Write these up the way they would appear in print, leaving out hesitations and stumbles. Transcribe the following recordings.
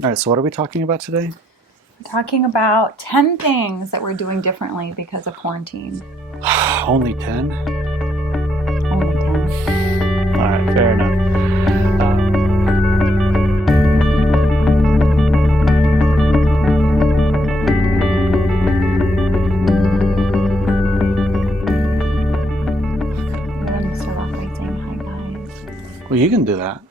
All right, so what are we talking about today? We're talking about 10 things that we're doing differently because of quarantine. Only 10? Only 10. All right, fair enough. You want to start off by saying hi, guys. Well, you can do that.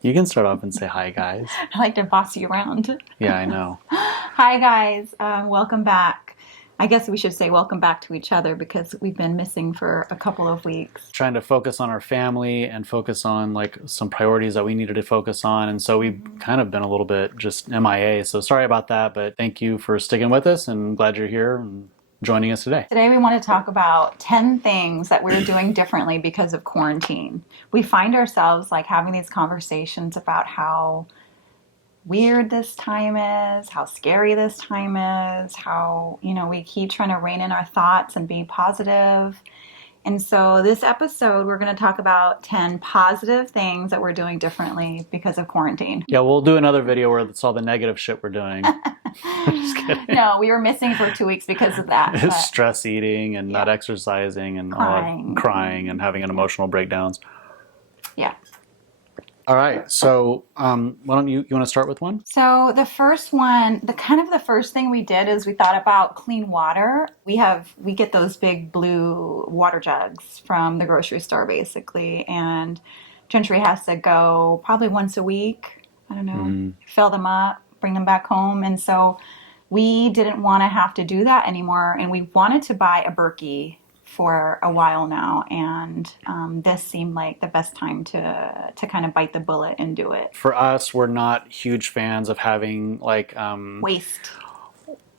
You can start off and say hi, guys. I like to boss you around. Yeah, I know. Hi, guys. Welcome back. I guess we should say welcome back to each other because we've been missing for a couple of weeks. Trying to focus on our family and focus on like some priorities that we needed to focus on. And so we've kind of been a little bit just MIA. So sorry about that, but thank you for sticking with us and glad you're here and joining us today. Today, we want to talk about 10 things that we're doing differently because of quarantine. We find ourselves like having these conversations about how weird this time is, how scary this time is, how, we keep trying to rein in our thoughts and be positive. And so, this episode, we're going to talk about 10 positive things that we're doing differently because of quarantine. Yeah, we'll do another video where it's all the negative shit we're doing. Just kidding. No, we were missing for 2 weeks because of that. But Stress eating and not exercising and crying and having an emotional breakdowns. yeah. All right, so why don't you want to start with one? So the first one, the first thing we did is we thought about clean water. We get those big blue water jugs from the grocery store basically, and Gentry has to go probably once a week. I don't know, fill them up, bring them back home, and so we didn't want to have to do that anymore, and we wanted to buy a Berkey for a while now, and this seemed like the best time to kind of bite the bullet and do it. For us, we're not huge fans of having like Waste.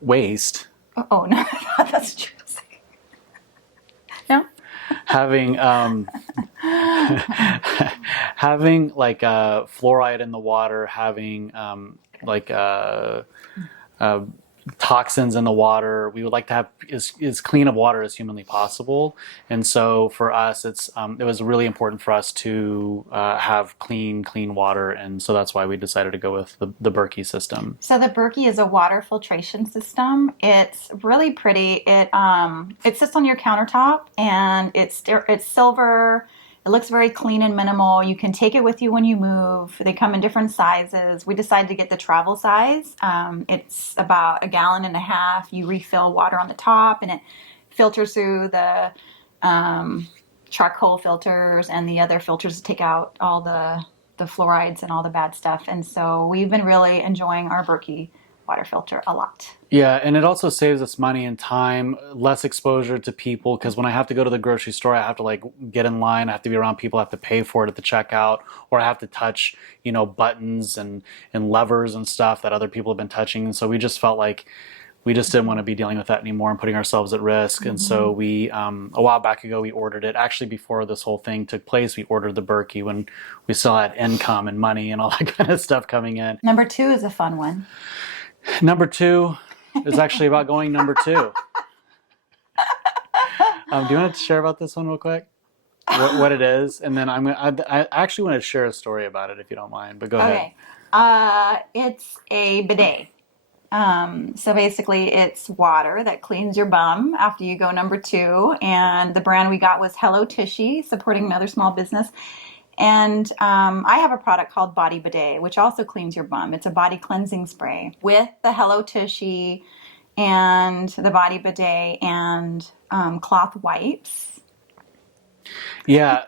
waste. Oh no, that's true. No. Having having like fluoride in the water, having like toxins in the water. We would like to have as clean of water as humanly possible, and so for us, it was really important for us to have clean water, and so that's why we decided to go with the Berkey system. So the Berkey is a water filtration system. It's really pretty. It sits on your countertop, and it's silver. It looks very clean and minimal. You can take it with you when you move. They come in different sizes. We decided to get the travel size. It's about 1.5 gallons. You refill water on the top, and it filters through the charcoal filters and the other filters to take out all the fluorides and all the bad stuff. And so we've been really enjoying our Berkey water filter a lot. Yeah, and it also saves us money and time, less exposure to people, because when I have to go to the grocery store, I have to like get in line, I have to be around people, I have to pay for it at the checkout, or I have to touch, buttons and levers and stuff that other people have been touching. And so we just felt like we just didn't want to be dealing with that anymore and putting ourselves at risk. And so we, a while back ago, we ordered it. Actually, before this whole thing took place, we ordered the Berkey when we still had income and money and all that kind of stuff coming in. Number 2 is a fun one. Number 2 is actually about going number 2. Do you want to share about this one real quick? What it is, and then I actually want to share a story about it if you don't mind. But go ahead. Okay, it's a bidet. So basically, it's water that cleans your bum after you go number 2. And the brand we got was Hello Tushy, supporting another small business. And I have a product called Body Bidet, which also cleans your bum. It's a body cleansing spray with the Hello Tushy and the Body Bidet and cloth wipes. Yeah.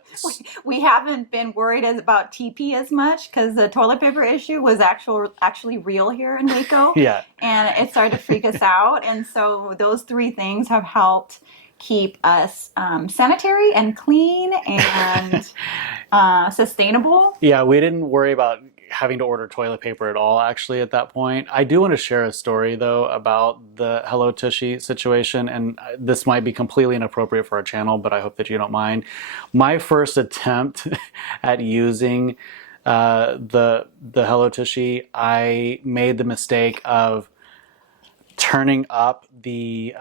We haven't been worried about TP as much because the toilet paper issue was actually real here in Waco. Yeah. And it started to freak us out. And so those 3 things have helped keep us sanitary and clean and sustainable. Yeah, we didn't worry about having to order toilet paper at all, actually, at that point. I do want to share a story, though, about the Hello Tushy situation, and this might be completely inappropriate for our channel, but I hope that you don't mind. My first attempt at using the Hello Tushy, I made the mistake of turning up the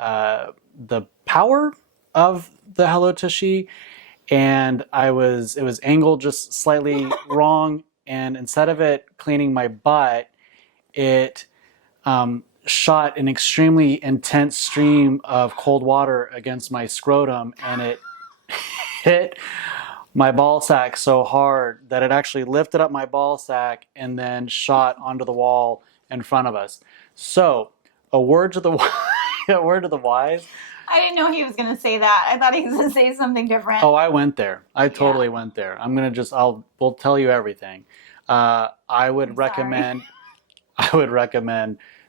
power of the Hello Tushy, and it was angled just slightly wrong, and instead of it cleaning my butt, it shot an extremely intense stream of cold water against my scrotum, and it hit my ball sack so hard that it actually lifted up my ball sack and then shot onto the wall in front of us. So, a word to the a word to the wise. I didn't know he was going to say that. I thought he was going to say something different. Oh, I went there. I totally went there. We'll tell you everything. I would recommend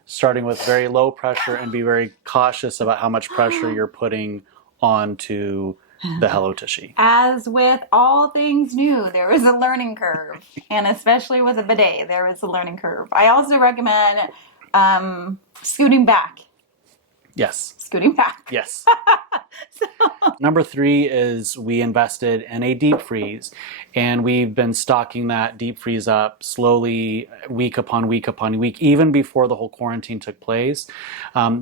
starting with very low pressure and be very cautious about how much pressure you're putting onto the Hello Tushy. As with all things new, there is a learning curve, and especially with a bidet, there is a learning curve. I also recommend scooting back. Yes. Scooting back. Yes. Number 3 is we invested in a deep freeze, and we've been stocking that deep freeze up slowly week upon week upon week, even before the whole quarantine took place,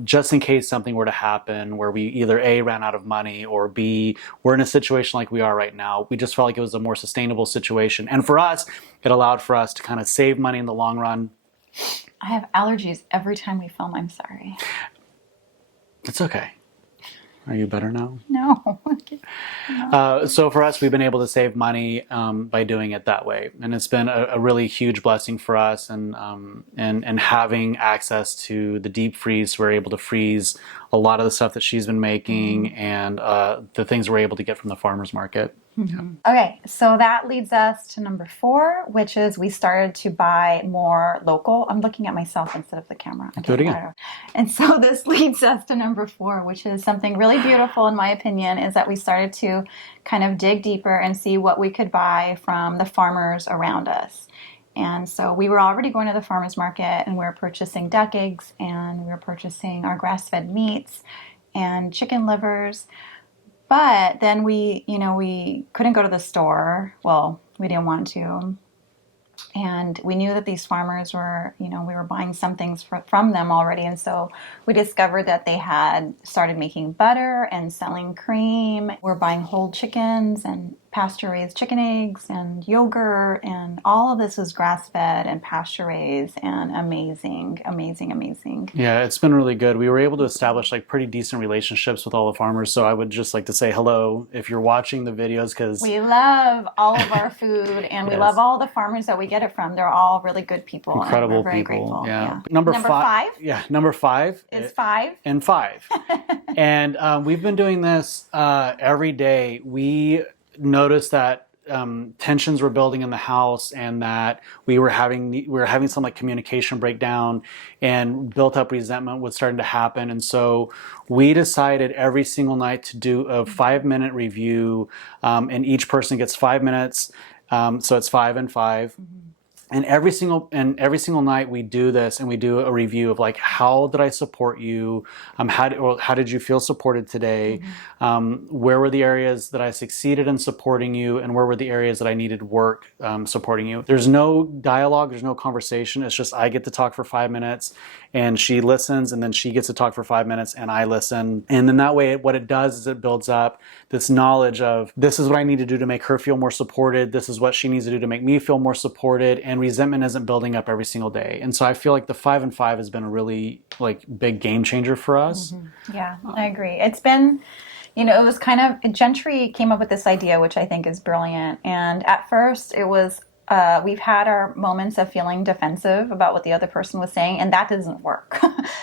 just in case something were to happen where we either A, ran out of money, or B, we're in a situation like we are right now. We just felt like it was a more sustainable situation. And for us, it allowed for us to kind of save money in the long run. I have allergies every time we film. I'm sorry. It's okay. Are you better now? No. So for us, we've been able to save money by doing it that way, and it's been a really huge blessing for us. And having access to the deep freeze, we're able to freeze a lot of the stuff that she's been making, and the things we're able to get from the farmers market. Mm-hmm. Okay, so that leads us to number 4, which is we started to buy more local. I'm looking at myself instead of the camera. Do it again. And so this leads us to number 4, which is something really beautiful in my opinion, is that we started to kind of dig deeper and see what we could buy from the farmers around us. And so we were already going to the farmers market, and we were purchasing duck eggs, and we were purchasing our grass-fed meats and chicken livers. But then we couldn't go to the store. Well, we didn't want to. And we knew that these farmers were, we were buying some things from them already. And so we discovered that they had started making butter and selling cream. We're buying whole chickens and pasture-raised chicken eggs and yogurt. And all of this was grass-fed and pasture-raised and amazing, amazing, amazing. Yeah, it's been really good. We were able to establish like pretty decent relationships with all the farmers. So I would just like to say hello if you're watching the videos, because we love all of our food, and we love all the farmers that we get it from. They're all really good people. Incredible and we're very people. Grateful. Yeah. Number 5? Yeah, number 5. It's 5. And 5. And we've been doing this every day. We noticed that tensions were building in the house, and that we were having some like communication breakdown, and built up resentment was starting to happen. And so we decided every single night to do a 5-minute review, and each person gets 5 minutes. So it's 5 and 5. Mm-hmm. And every single night we do this, and we do a review of like, how did I support you? How did you feel supported today? Mm-hmm. Where were the areas that I succeeded in supporting you, and where were the areas that I needed work supporting you? There's no dialogue, there's no conversation. It's just I get to talk for 5 minutes, and she listens, and then she gets to talk for 5 minutes, and I listen. And then that way, what it does is it builds up this knowledge of, this is what I need to do to make her feel more supported. This is what she needs to do to make me feel more supported. And resentment isn't building up every single day. And so I feel like the 5 and 5 has been a really like big game changer for us. Mm-hmm. Yeah, I agree. It's been, it was kind of, Jentry came up with this idea, which I think is brilliant. And at first it was, we've had our moments of feeling defensive about what the other person was saying, and that doesn't work.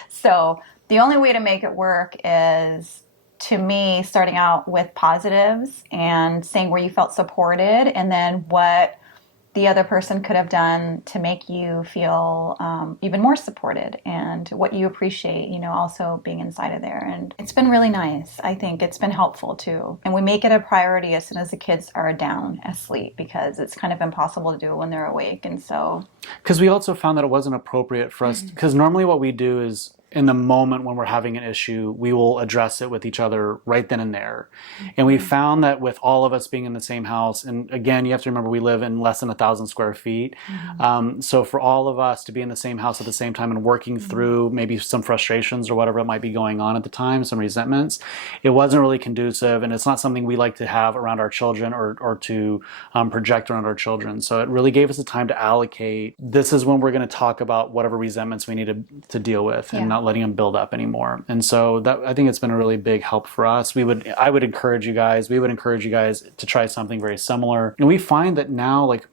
So the only way to make it work is, to me, starting out with positives and saying where you felt supported, and then what the other person could have done to make you feel even more supported, and what you appreciate, also being inside of there. And it's been really nice. I think it's been helpful too. And we make it a priority as soon as the kids are down asleep, because it's kind of impossible to do it when they're awake. And so, because we also found that it wasn't appropriate for us, because normally what we do is in the moment when we're having an issue, we will address it with each other right then and there. And we found that with all of us being in the same house, and again, you have to remember we live in less than 1,000 square feet. So for all of us to be in the same house at the same time and working through maybe some frustrations or whatever might be going on at the time, some resentments, it wasn't really conducive, and it's not something we like to have around our children or to project around our children. So it really gave us the time to allocate. This is when we're going to talk about whatever resentments we need to deal with, and not letting them build up anymore. And so that, I think it's been a really big help for us. We would encourage you guys to try something very similar. And we find that now, like,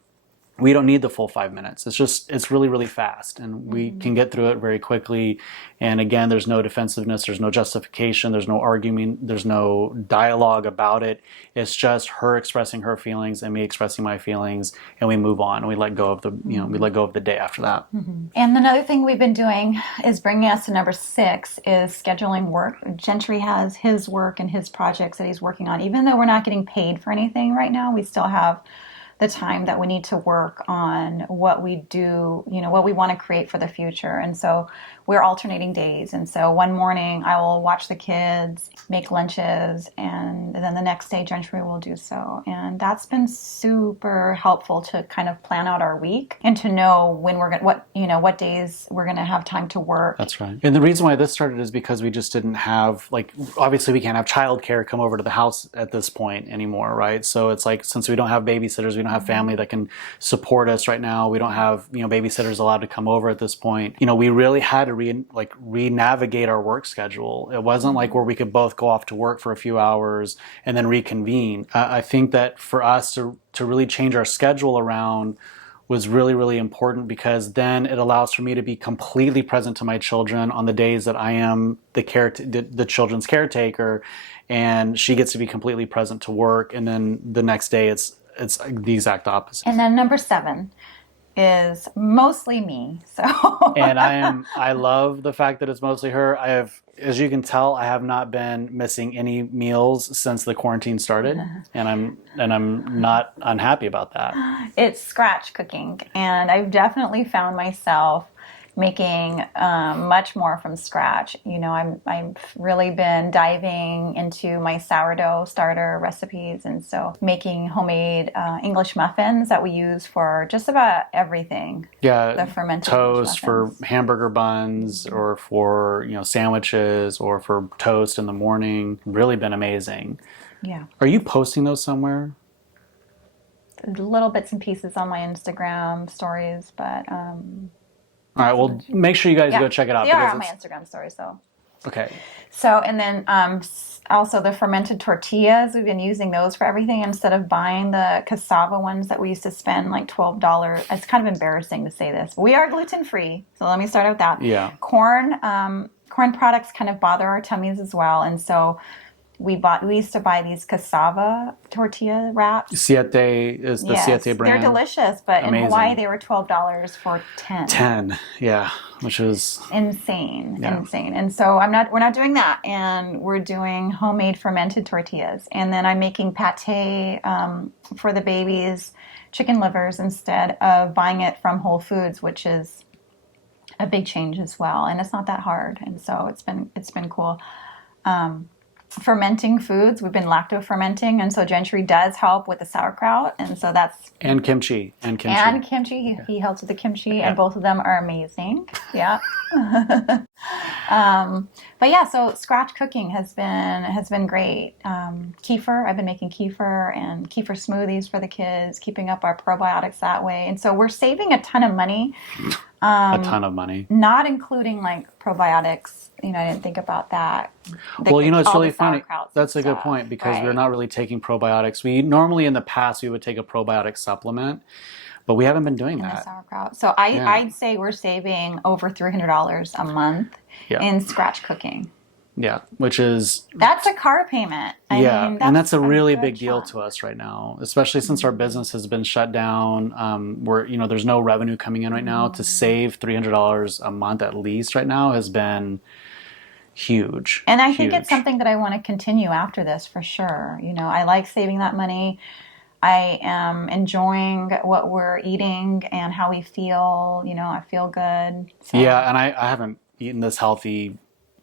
we don't need the full 5 minutes. It's really, really fast, and we can get through it very quickly. And again, there's no defensiveness, there's no justification, there's no argument, there's no dialogue about it. It's just her expressing her feelings and me expressing my feelings, and we move on, and we let go of the day after that. And another thing we've been doing is bringing us to number 6 is scheduling work. Gentry has his work and his projects that he's working on. Even though we're not getting paid for anything right now, we still have the time that we need to work on what we do, what we want to create for the future. And so we're alternating days. And so one morning I will watch the kids, make lunches, and then the next day Gentry will do so. And that's been super helpful to kind of plan out our week and to know when we're going what days we're going to have time to work. That's right. And the reason why this started is because we just didn't have, like, obviously we can't have childcare come over to the house at this point anymore, right? So it's like, since we don't have babysitters, we don't have family that can support us right now. We don't have, babysitters allowed to come over at this point. We really had to re-navigate our work schedule. It wasn't like where we could both go off to work for a few hours and then reconvene. I think that for us to really change our schedule around was really, really important, because then it allows for me to be completely present to my children on the days that I am the children's caretaker, and she gets to be completely present to work. And then the next day it's the exact opposite. And then number 7 is mostly me. So and I love the fact that it's mostly her. As you can tell, I have not been missing any meals since the quarantine started, and I'm not unhappy about that. It's scratch cooking, and I've definitely found myself making much more from scratch. I've really been diving into my sourdough starter recipes, and so making homemade English muffins that we use for just about everything. Yeah, the fermented toast for hamburger buns, or for sandwiches, or for toast in the morning. Really been amazing. Yeah. Are you posting those somewhere? Little bits and pieces on my Instagram stories, but all right, well, make sure you guys go check it out. They are on my Instagram story, so. Okay. So, and then also the fermented tortillas, we've been using those for everything instead of buying the cassava ones that we used to spend like $12. It's kind of embarrassing to say this, but we are gluten-free, so let me start out with that. Yeah. Corn products kind of bother our tummies as well, and so we used to buy these cassava tortilla wraps. Siete is the Siete brand. They're delicious, but amazing. In Hawaii they were $12 for 10. 10, yeah, which is insane. And so we're not doing that, and we're doing homemade fermented tortillas. And then I'm making pate for the babies, chicken livers, instead of buying it from Whole Foods, which is a big change as well. And it's not that hard, and so it's been cool. Fermenting foods, we've been lacto fermenting, and so Gentry does help with the sauerkraut, and so that's kimchi. He helps with the kimchi, and both of them are amazing. Yeah. But yeah, so scratch cooking has been great. Kefir, I've been making kefir and kefir smoothies for the kids, keeping up our probiotics that way, and so we're saving a ton of money. A ton of money. Not including like probiotics. I didn't think about that. Well, it's really funny. That's a good point, because we're not really taking probiotics. We normally, in the past, we would take a probiotic supplement, but we haven't been doing that. The sauerkraut. So I'd say we're saving over $300 a month in scratch cooking. Yeah, that's a car payment. I mean, and that's a really big deal to us right now, especially since our business has been shut down. There's no revenue coming in right now. To save $300 a month at least right now has been huge. And I think it's something that I want to continue after this for sure. I like saving that money. I am enjoying what we're eating and how we feel. I feel good. So. Yeah, and I haven't eaten this healthy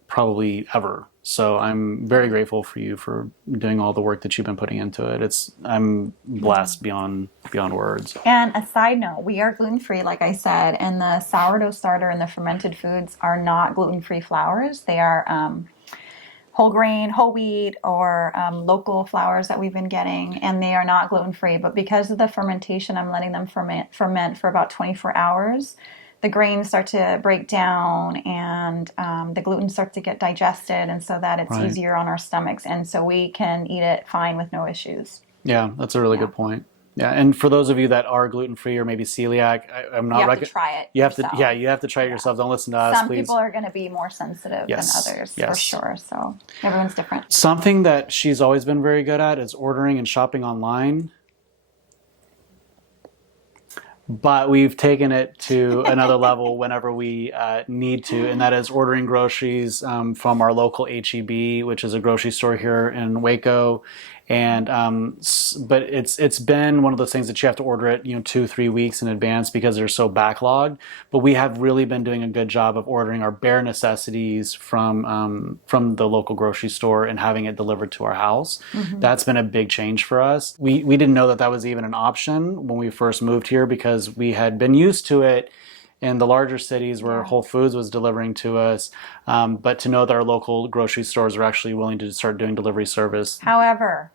probably ever. So I'm very grateful for you for doing all the work that you've been putting into it. I'm blessed beyond words. And a side note, we are gluten-free, like I said, and the sourdough starter and the fermented foods are not gluten-free flours. They are whole grain, whole wheat, or local flours that we've been getting, and they are not gluten-free. But because of the fermentation, I'm letting them ferment for about 24 hours. The grains start to break down, and the gluten starts to get digested, and so that it's easier on our stomachs, and so we can eat it fine with no issues. Yeah, that's a really good point. Yeah, and for those of you that are gluten-free or maybe celiac, I'm not. You have to try it. You have to, you have to try it yourself. Don't listen to us, Some please. people are going to be more sensitive than others, for sure. So everyone's different. Something that she's always been very good at is ordering and shopping online. But we've taken it to another level whenever we need to, and that is ordering groceries from our local H-E-B, which is a grocery store here in Waco. And but it's been one of those things that you have to order it 2-3 weeks in advance because they're so backlogged. But we have really been doing a good job of ordering our bare necessities from the local grocery store and having it delivered to our house. That's been a big change for us. We didn't know that was even an option when we first moved here because we had been used to it in the larger cities where Whole Foods was delivering to us, but to know that our local grocery stores are actually willing to start doing delivery service. However,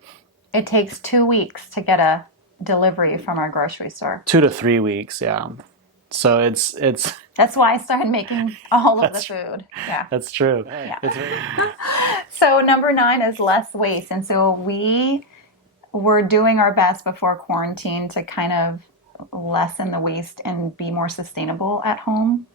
it takes 2 weeks to get a delivery from our grocery store. 2 to 3 weeks, yeah. So it's. That's why I started making all of the food. Yeah, that's true. Yeah. So number 9 is less waste, and so we were doing our best before quarantine to kind of lessen the waste and be more sustainable at home,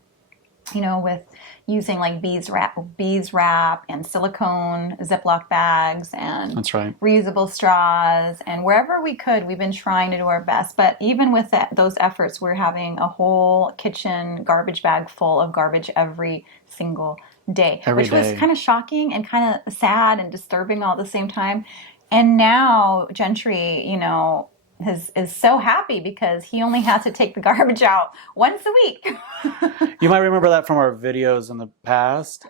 with using like bees wrap and silicone Ziploc bags and reusable straws, and wherever we could, we've been trying to do our best. But even with those efforts, we're having a whole kitchen garbage bag full of garbage every single day, which was kind of shocking and kind of sad and disturbing all at the same time. And now Jentry, is so happy because he only has to take the garbage out once a week. You might remember that from our videos in the past.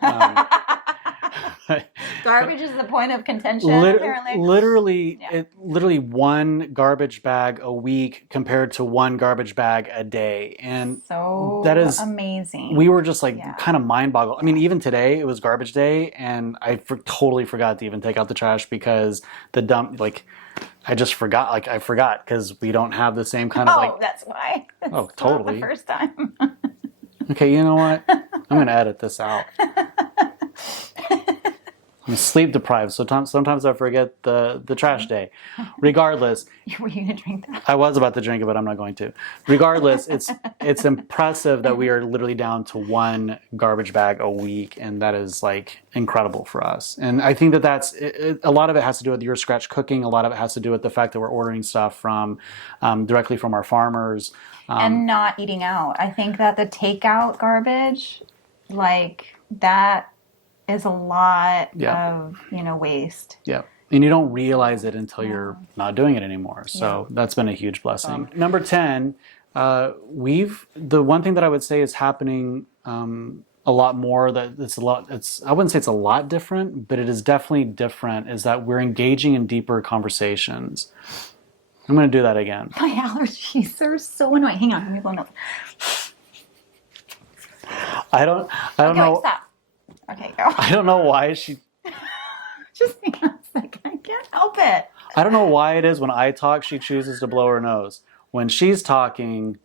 Garbage is the point of contention, apparently. Literally one garbage bag a week compared to one garbage bag a day. And so that is amazing. We were just kind of mind boggled. I mean, even today it was garbage day and I totally forgot to even take out the trash because the dump, I just forgot. I forgot because we don't have the same kind of Oh, that's why. Totally. The first time. Okay, you know what? I'm going to edit this out. I'm sleep deprived, so sometimes I forget the trash day. Regardless. Were you going to drink that? I was about to drink it, but I'm not going to. Regardless, it's impressive that we are literally down to one garbage bag a week, and that is incredible for us. And I think that's a lot of it has to do with your scratch cooking. A lot of it has to do with the fact that we're ordering stuff from directly from our farmers. And not eating out. I think that the takeout garbage, that is a lot of waste. Yeah. And you don't realize it until you're not doing it anymore. So that's been a huge blessing. Number 10, the one thing that I would say is happening a lot more I wouldn't say it's a lot different, but it is definitely different, is that we're engaging in deeper conversations. I'm going to do that again. My allergies are so annoying. Hang on, let me blow nose. I don't know. Stop. Okay, go. I don't know why she. Just hang on a second. I can't help it. I don't know why it is when I talk, she chooses to blow her nose. When she's talking,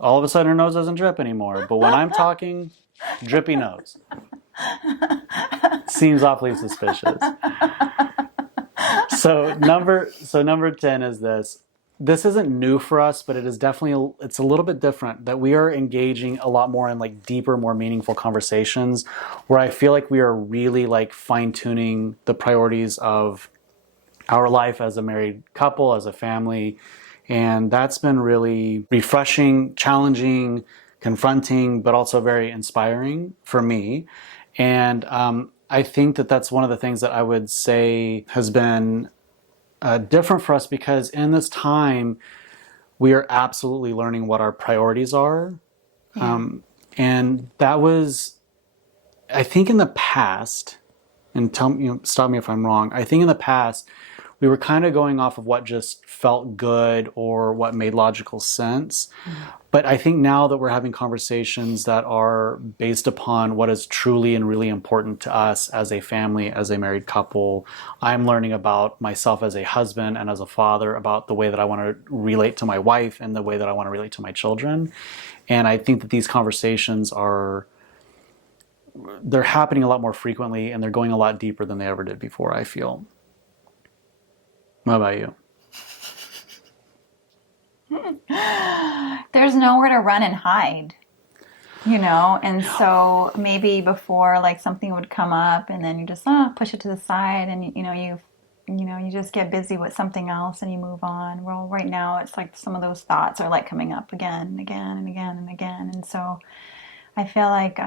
all of a sudden her nose doesn't drip anymore. But when I'm talking, drippy nose. Seems awfully suspicious. So number 10 is this. This isn't new for us, but it is definitely, it's a little bit different, that we are engaging a lot more in deeper, more meaningful conversations where I feel like we are really fine-tuning the priorities of our life as a married couple, as a family. And that's been really refreshing, challenging, confronting, but also very inspiring for me. And I think that that's one of the things that I would say has been different for us, because in this time we are absolutely learning what our priorities are. And that was I think in the past, and tell me, stop me if I'm wrong. I think in the past we were kind of going off of what just felt good or what made logical sense. But I think now that we're having conversations that are based upon what is truly and really important to us as a family, as a married couple, I'm learning about myself as a husband and as a father, about the way that I want to relate to my wife and the way that I want to relate to my children. And I think that these conversations they're happening a lot more frequently, and they're going a lot deeper than they ever did before, I feel. What about you? There's nowhere to run and hide, and so maybe before, like, something would come up and then you just push it to the side, and you just get busy with something else and you move on. Well, right now it's like some of those thoughts are like coming up again and again and again and again, and so I feel like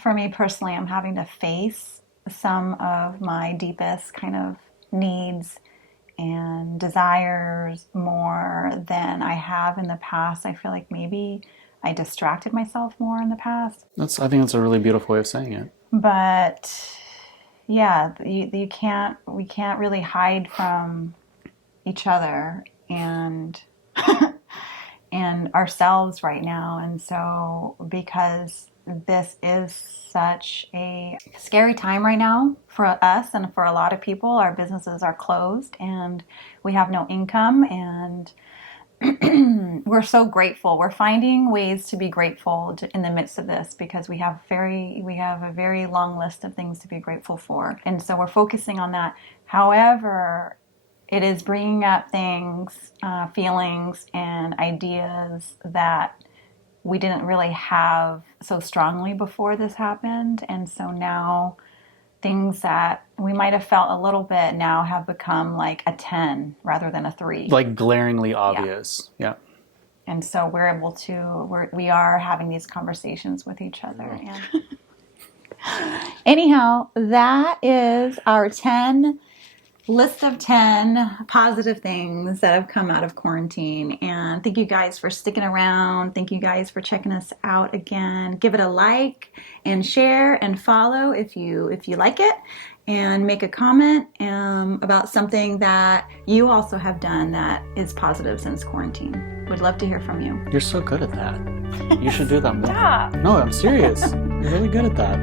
for me personally, I'm having to face some of my deepest kind of needs and desires more than I have in the past. I feel like maybe I distracted myself more in the past. I think that's a really beautiful way of saying it. But yeah, we can't really hide from each other and and ourselves right now. And so, because this is such a scary time right now for us and for a lot of people, our businesses are closed and we have no income, and we're so grateful. We're finding ways to be grateful in the midst of this, because we have a very long list of things to be grateful for. And so we're focusing on that. However, it is bringing up things, feelings, and ideas that we didn't really have so strongly before this happened. And so now things that we might have felt a little bit now have become like a 10 rather than a 3. Like glaringly obvious. Yeah. And so we are having these conversations with each other. And anyhow, that is our list of 10 positive things that have come out of quarantine. And thank you guys for sticking around. Thank you guys for checking us out again. Give it a like and share and follow if you like it, and make a comment about something that you also have done that is positive since quarantine. Would love to hear from you. You're so good at that. You should do that more. Stop. No, I'm serious. You're really good at that.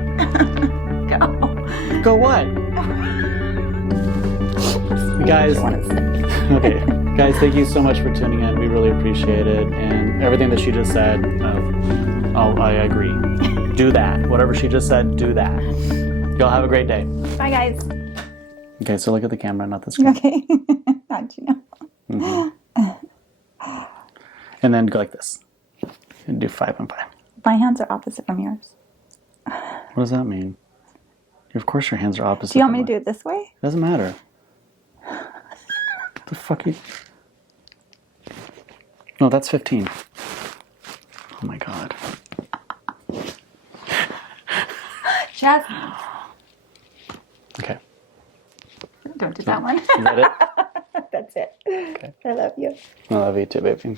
Go. Go what? Guys, okay. Guys, thank you so much for tuning in. We really appreciate it. And everything that she just said, I agree. Do that. Whatever she just said, do that. Y'all have a great day. Bye, guys. Okay, so look at the camera, not the screen. Okay. How'd you know? Mm-hmm. And then go like this. And do 5 and 5. My hands are opposite from yours. What does that mean? Of course your hands are opposite. Do you want me to do it this way? It doesn't matter. What the fuck are you... No, that's 15. Oh my god. Jasmine. Okay. Don't do that one. Is that it? That's it. Okay. I love you. I love you too, baby.